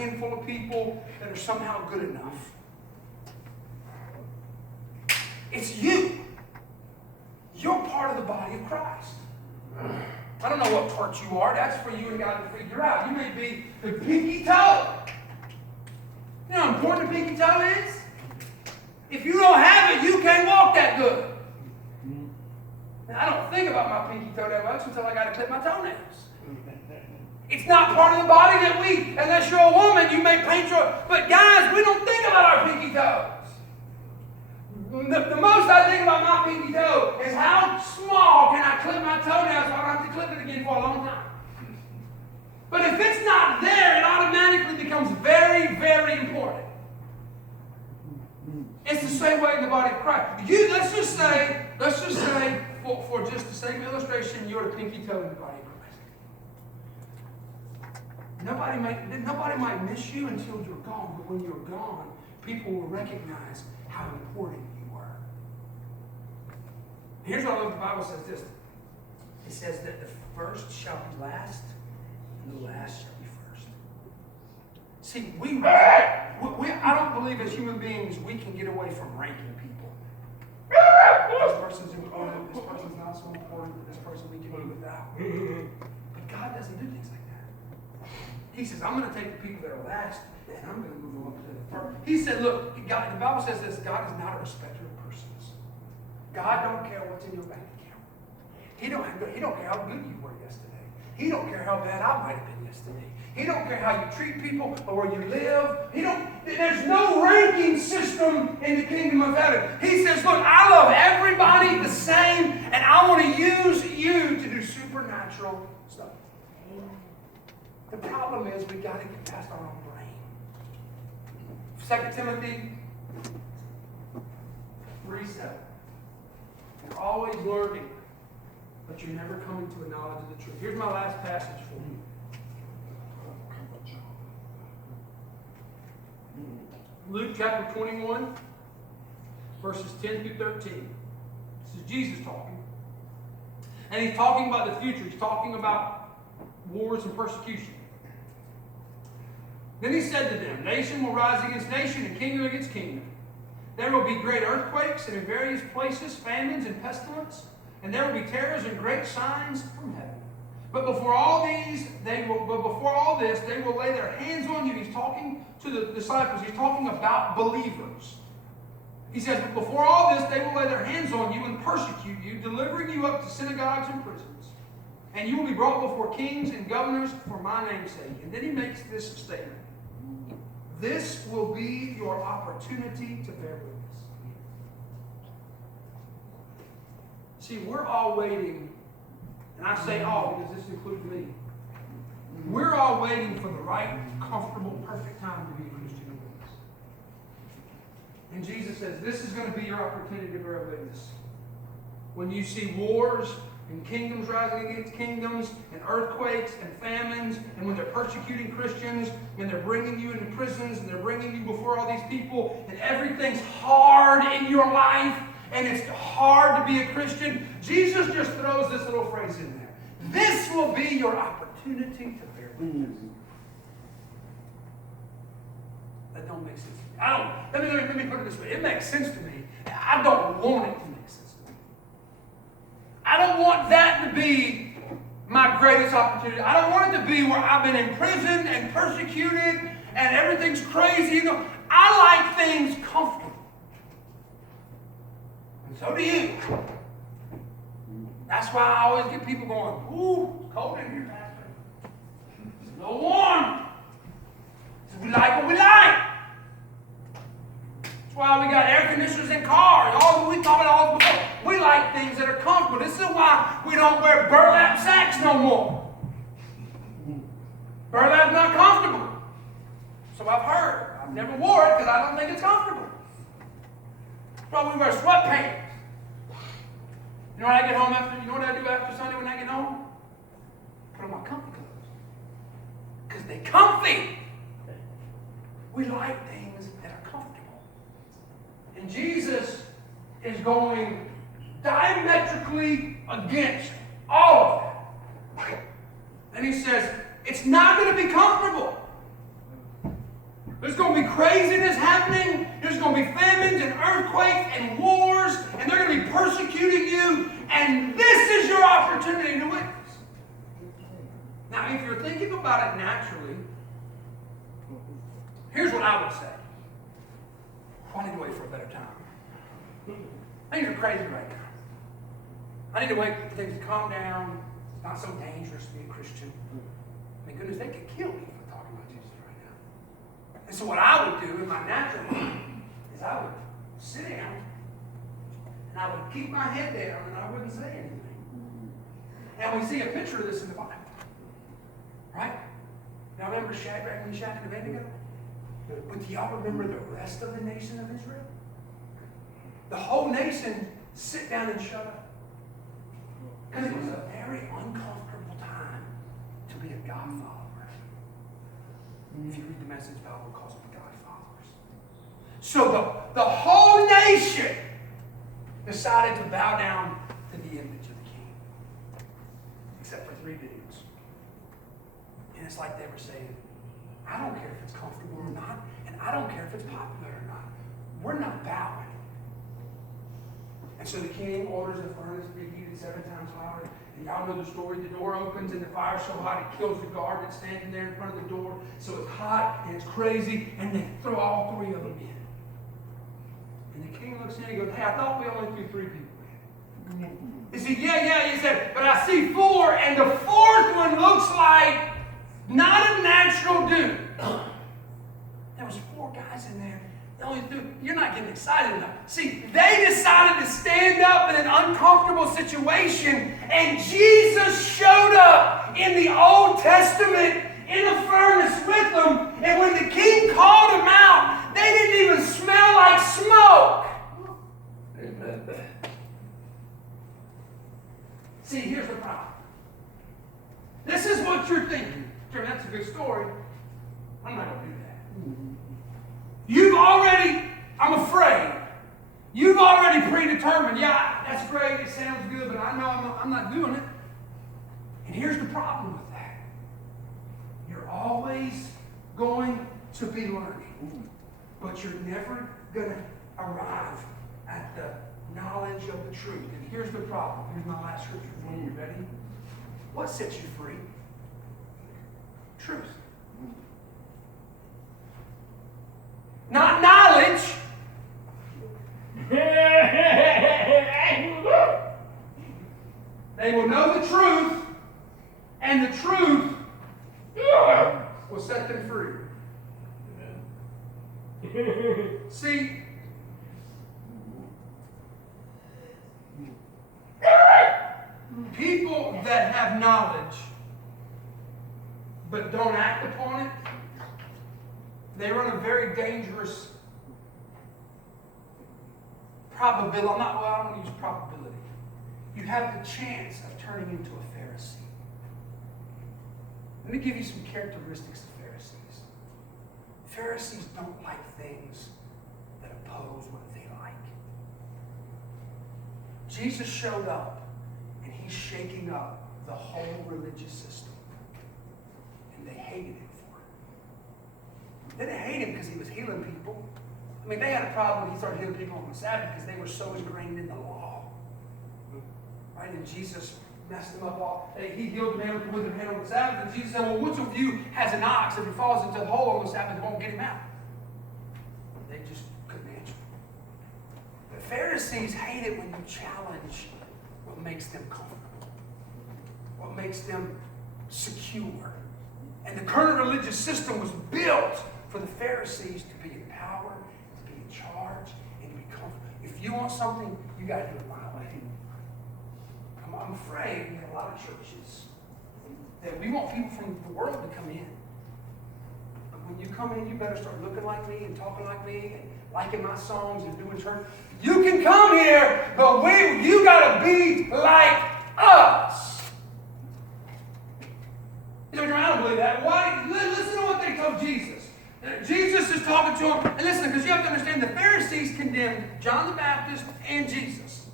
handful of people that are somehow good enough. It's you. You're part of the body of Christ. I don't know what part you are. That's for you and God to figure out. You may be the pinky toe. You know how important the pinky toe is? If you don't have it, you can't walk that good. And I don't think about my pinky toe that much until I got to clip my toenails. It's not part of the body that we, unless you're a woman, you may paint your, but guys, we don't think about our pinky toes. The most I think about my pinky toe is how small can I clip my toenails so I don't have to clip it again for a long time. But if it's not there, it automatically becomes very, very important. It's the same way in the body of Christ. Let's just say, for just the sake of illustration, you're the pinky toe in the body of Christ. Nobody might miss you until you're gone, but when you're gone, people will recognize how important you were. Here's what I love the Bible says this. It says that the first shall be last, and the last shall be first. See, I don't believe as human beings we can get away from ranking people. This person's important, this person's not so important, this person we can do without. But God doesn't do things like that. He says, I'm going to take the people that are last, and I'm going to move them up to the first. He said, look, God, the Bible says this, God is not a respecter of persons. God don't care what's in your bank account. He don't care how good you were yesterday. He don't care how bad I might have been yesterday. He don't care how you treat people or where you live. There's no ranking system in the kingdom of heaven. He says, look, I love everybody the same, and I want to use you to do supernatural stuff. The problem is we got to get past our own brain. 2 Timothy 3:7. You're always learning, but you're never coming to a knowledge of the truth. Here's my last passage for you. Luke chapter 21, verses 10 through 13. This is Jesus talking. And he's talking about the future. He's talking about wars and persecution. Then he said to them, nation will rise against nation and kingdom against kingdom. There will be great earthquakes and in various places famines and pestilence. And there will be terrors and great signs from heaven. But before all this, they will lay their hands on you. He's talking to the disciples. He's talking about believers. He says, but before all this, they will lay their hands on you and persecute you, delivering you up to synagogues and prisons. And you will be brought before kings and governors for my name's sake. And then he makes this statement. This will be your opportunity to bear witness. See, we're all waiting, and I say all because this includes me. We're all waiting for the right, comfortable, perfect time to be a Christian witness. And Jesus says, this is going to be your opportunity to bear witness. When you see wars and kingdoms rising against kingdoms, and earthquakes and famines, and when they're persecuting Christians, and they're bringing you into prisons, and they're bringing you before all these people, and everything's hard in your life, and it's hard to be a Christian, Jesus just throws this little phrase in there. This will be your opportunity to bear witness. That don't make sense to me. Let me put it this way. It makes sense to me. I don't want it to make sense to me. I don't want that to be my greatest opportunity. I don't want it to be where I've been imprisoned and persecuted and everything's crazy. You know, I like things comfortable. And so do you. That's why I always get people going, ooh, it's cold in here, Pastor. It's a little warm. So we like what we like. That's why we got air conditioners in cars. We talked about all this before. We like things that are comfortable. This is why we don't wear burlap sacks no more. Burlap's not comfortable. So I've heard. I've never wore it because I don't think it's comfortable. That's why we wear sweatpants. You know what I get home after? You know what I do after Sunday when I get home? Put on my comfy clothes. Because they're comfy. We like things that are comfortable. And Jesus is going diametrically against all of that. And he says, it's not going to be comfortable. There's going to be craziness happening. There's going to be famines and earthquakes and wars, and they're going to be persecuting you, and this is your opportunity to witness. Now, if you're thinking about it naturally, here's what I would say. I need to wait for a better time. Things are crazy right now. I need to wait for things to calm down. It's not so dangerous to be a Christian. I mean, goodness, they could kill me for talking about Jesus right now. And so what I would do in my natural mind is I would sit down and I would keep my head down and I wouldn't say anything. And we see a picture of this in the Bible. Right? Y'all remember Shadrach, Meshach, and Abednego? But do y'all remember the rest of the nation of Israel? The whole nation sit down and shut up. Because it was a very uncomfortable time to be a God follower. If you read the Message Bible, it calls them God followers. So the whole nation decided to bow down to the image of the king. Except for 3 dudes. And it's like they were saying, I don't care if it's comfortable or not, and I don't care if it's popular or not. We're not bowing. And so the king orders the furnace to be heated 7 times hotter. And y'all know the story. The door opens and the fire's so hot it kills the guard that's standing there in front of the door. So it's hot and it's crazy, and they throw all 3 of them in. And the king looks in and he goes, hey, I thought we only threw 3 people in. He said, yeah. He said, but I see 4, and the 4th one looks like not a natural dude. There was 4 guys in there. The only dude, you're not getting excited enough. See, they decided to stand up in an uncomfortable situation, and Jesus showed up in the Old Testament in a furnace with them. And when the king called them out, they didn't even smell like smoke. See, here's the problem. This is what you're thinking. Sure, that's a good story. I'm not going to do that. You've already, I'm afraid, you've already predetermined, yeah, that's great, it sounds good, but I know I'm not doing it. And here's the problem with that. You're always going to be learning, but you're never going to arrive at the knowledge of the truth. And here's the problem. Here's my last scripture for you. Ready? What sets you free? Truth. Not knowledge. They will know the truth, and the truth will set them free. See, people that have knowledge but don't act upon it, they run a very dangerous probability. I don't want to use probability. You have the chance of turning into a Pharisee. Let me give you some characteristics of Pharisees. Pharisees don't like things that oppose what they like. Jesus showed up, and he's shaking up the whole religious system. And they hated him for it. They didn't hate him because he was healing people. I mean, they had a problem when he started healing people on the Sabbath because they were so ingrained in the law. Right? And Jesus messed them up all. He healed a man with a withered hand on the Sabbath. And Jesus said, well, which of you has an ox? If he falls into the hole on the Sabbath, it won't get him out. They just couldn't answer. The Pharisees hate it when you challenge what makes them comfortable, what makes them secure. And the current religious system was built for the Pharisees to be in power, to be in charge, and to be comfortable. If you want something, you got to do it my way. I'm afraid in a lot of churches that we want people from the world to come in. But when you come in, you better start looking like me and talking like me and liking my songs and doing church. You can come here, but you got to be like us. You know, I don't believe that. Why? Listen to what they told Jesus. Jesus is talking to them. And listen, because you have to understand, the Pharisees condemned John the Baptist and Jesus.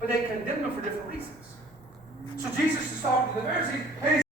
But they condemned them for different reasons. So Jesus is talking to the Pharisees, and he